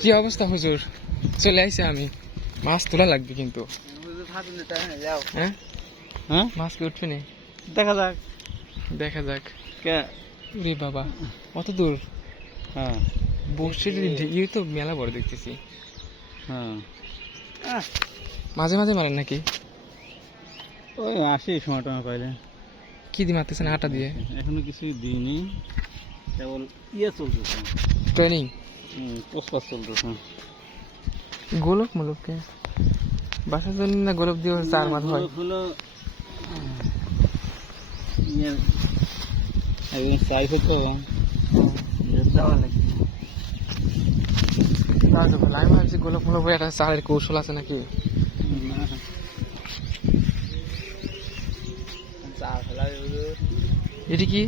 কি অবস্থা হুজুর? চলে আইছে আমি, মাছ তোলা লাগবে কিন্তু। হ্যাঁ হ্যাঁ, মাছ কি উঠবে না? দেখা যাক। দেখা যাক। কে? রে বাবা, অত দূর হ্যাঁ বসছে ইয়ে তো মেলা বড় দেখতেছি। হ্যাঁ, মাঝে মাঝে মারেন নাকি? ওই আসি সময় টময় পাইলে। কি দিয়ে মারতেছেন? আটা দিয়ে? এখনো কিছুই দিইনি, কেবল ইয়ে চলতেছে। ট্রেনিং? পোস্টার চলতেছে। গোলক মোলককে বাসার জন্য না গোলক দিয়ে চার মাছ হয়? হলো একদিন চাইছে তো দেওয়া লাগবে। তাহলে তো ভালো। আমি ভাবছি গোলক মোলক একটা চারের কৌশল আছে নাকি। এটি কি?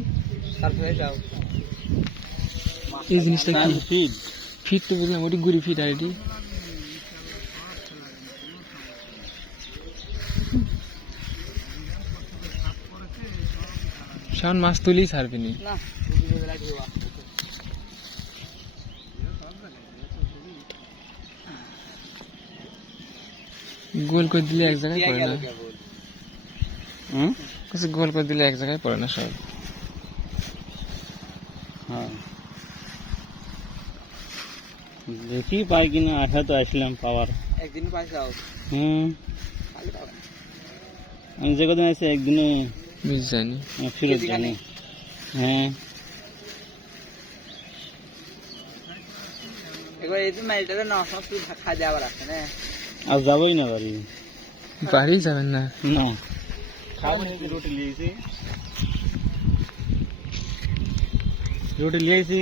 এই জিনিসটা কি? ফিড। ফিট তো বুঝলাম, ওটি গুড়ি ফিট। আর এটি শাওন মাছ তুলেই ছাড়বি নি। গোল করে দিলে এক জায়গায় পড়ে না। কিছু গোল করে দিলে এক জায়গায় পড়ে না সব। হ্যাঁ, দেখি পাই কিনা। আশা তো আসলাম পাওয়ার। একদিন পাইছাও? আমি যে কদিন আছি একদিনে বুঝ জানি ফিরত জানি। হ্যাঁ, আর যাবোই না বাড়ি। বাড়ি যাবেন না? না, খাবো রুটি লিয়েছি।